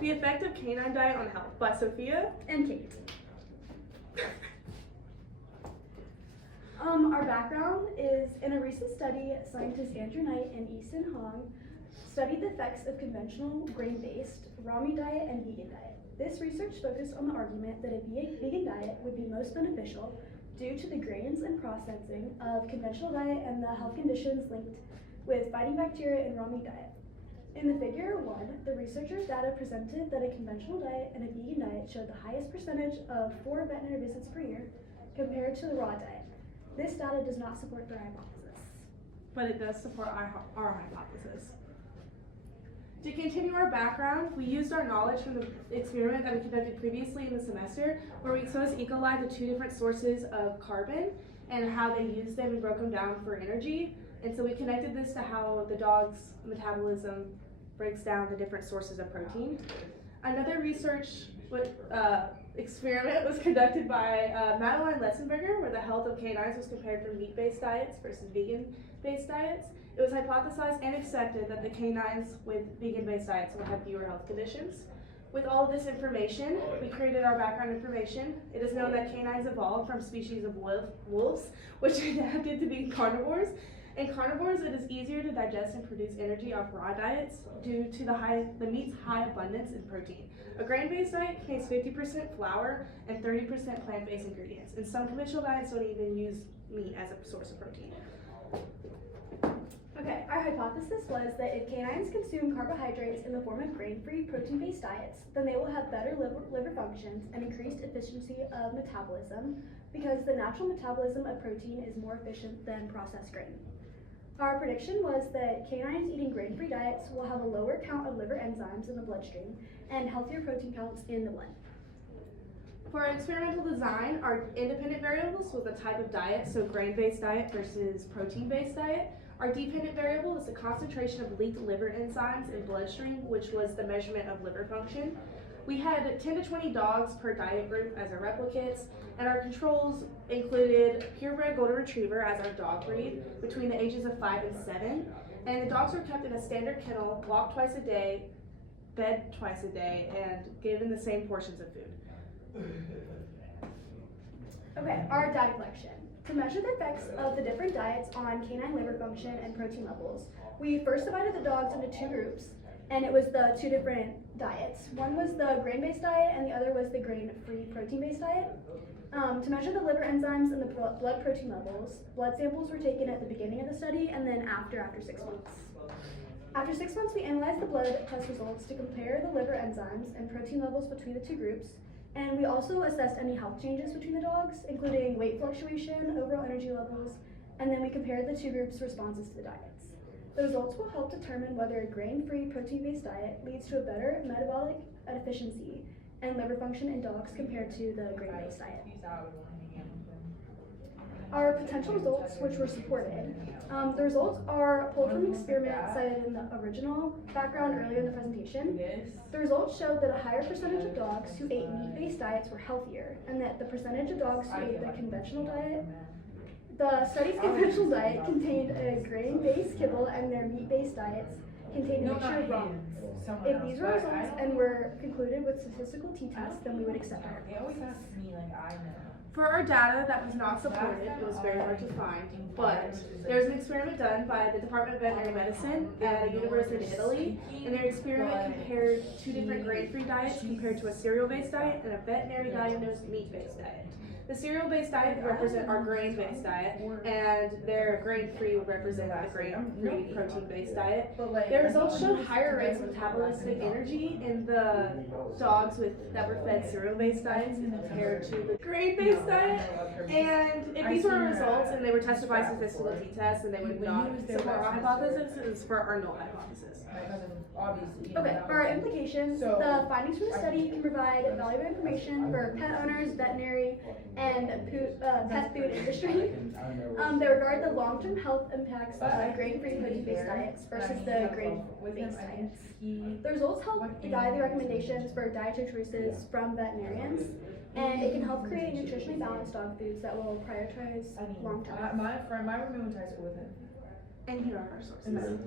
The Effect of Canine Diet on Health by Sophia and Kate. Our background is in a recent study, scientists Andrew Knight and Easton Hong studied the effects of conventional grain-based raw meat diet and vegan diet. This research focused on the argument that a vegan diet would be most beneficial due to the grains and processing of conventional diet and the health conditions linked with fighting bacteria in raw meat diet. In the figure 1, the researchers' data presented that a conventional diet and a vegan diet showed the highest percentage of 4 veterinary visits per year compared to the raw diet. This data does not support their hypothesis. But it does support our hypothesis. To continue our background, we used our knowledge from the experiment that we conducted previously in the semester, where we exposed E. coli to 2 different sources of carbon and how they used them and broke them down for energy. And so we connected this to how the dog's metabolism breaks down the different sources of protein. Another research experiment was conducted by Madeline Letzenberger, where the health of canines was compared for meat-based diets versus vegan-based diets. It was hypothesized and accepted that the canines with vegan-based diets will have fewer health conditions. With all of this information, we created our background information. It is known that canines evolved from species of wolves, which adapted to be carnivores. In carnivores, it is easier to digest and produce energy off raw diets due to the meat's high abundance in protein. A grain-based diet contains 50% flour and 30% plant-based ingredients, and some conventional diets don't even use meat as a source of protein. Okay, our hypothesis was that if canines consume carbohydrates in the form of grain-free, protein-based diets, then they will have better liver functions and increased efficiency of metabolism because the natural metabolism of protein is more efficient than processed grain. Our prediction was that canines eating grain-free diets will have a lower count of liver enzymes in the bloodstream and healthier protein counts in the blood. For our experimental design, our independent variables was the type of diet, so grain-based diet versus protein-based diet. Our dependent variable is the concentration of leaked liver enzymes in bloodstream, which was the measurement of liver function. We had 10 to 20 dogs per diet group as our replicates, and our controls included purebred golden retriever as our dog breed between the ages of 5 and 7. And the dogs were kept in a standard kennel, walked twice a day, fed twice a day, and given the same portions of food. Okay, our data collection. To measure the effects of the different diets on canine liver function and protein levels, we first divided the dogs into 2 groups, and it was the 2 different diets. One was the grain-based diet, and the other was the grain-free protein-based diet. To measure the liver enzymes and the blood protein levels, blood samples were taken at the beginning of the study and then after 6 months. After 6 months, we analyzed the blood test results to compare the liver enzymes and protein levels between the 2 groups, and we also assessed any health changes between the dogs, including weight fluctuation, overall energy levels, and then we compared the 2 groups' responses to the diets. The results will help determine whether a grain-free, protein-based diet leads to a better metabolic efficiency and liver function in dogs compared to the grain-based diet. Our potential results, which were supported, the results are pulled from an experiment cited in the original background earlier in the presentation. The results showed that a higher percentage of dogs who ate meat-based diets were healthier, and that the percentage of dogs who ate the conventional diet, the study's conventional diet contained a grain-based kibble, and their meat-based diets contained a mixture of raw meats. If these were results and were concluded with statistical t-tests, then we would accept our hypothesis. For our data that was not supported, it was very hard to find, but there was an experiment done by the Department of Veterinary Medicine at a university in Italy, and their experiment compared 2 different grain-free diets compared to a cereal-based diet and a veterinary diagnosed meat-based diet. The cereal-based diet would represent our grain-based diet, and their grain-free would represent the grain-free protein-based diet. Their results showed higher rates of metabolistic energy in the dogs that were fed cereal-based diets compared to the grain-based diet. And if these were results and they were tested by statistical t-tests, then they would not support our hypothesis, and support our null hypothesis. Okay, for our implications, the findings from the study can provide valuable information for pet owners, veterinary, and pet food industry that regard the long-term health impacts of grain-free, protein-based diets versus the grain-based diets. The results help guide the recommendations for dietary choices from veterinarians, and it can help create nutritionally balanced dog foods that will prioritize long-term health. My roommate went to high school with him. And here are our sources.